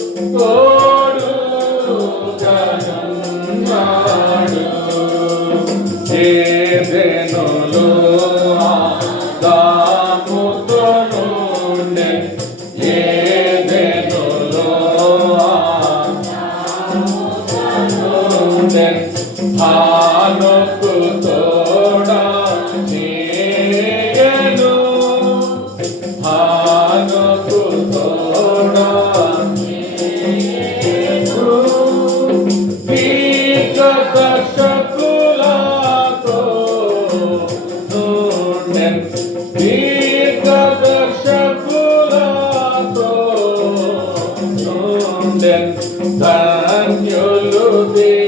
哦。Then, then you'll be.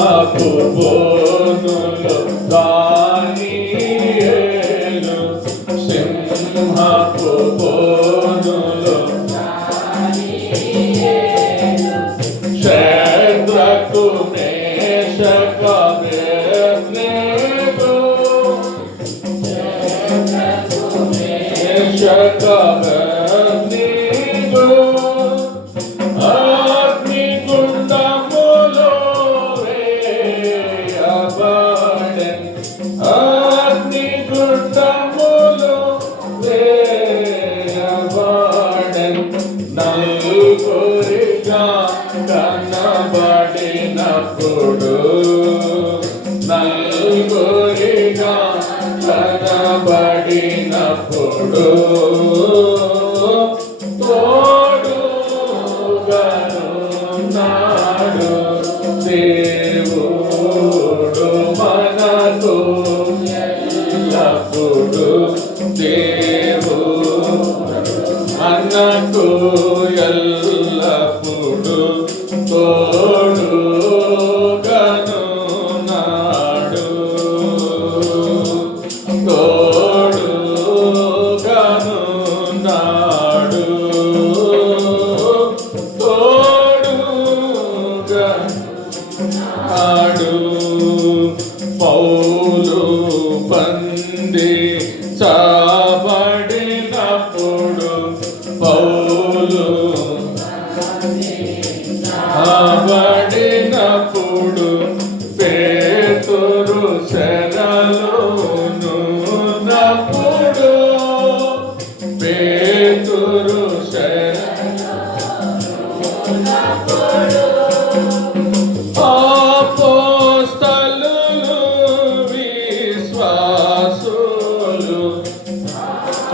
Mato Bono, ఉన్నాడు దేవుడు మనకు ఎల్లప్పుడు దేవుడు మనకు ఎల్ల పౌలు పంది చాబడినప్పుడు పౌలు చాబడినప్పుడు పేతురు శరలునప్పుడు పేతురు శరలు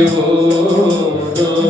దేవుడు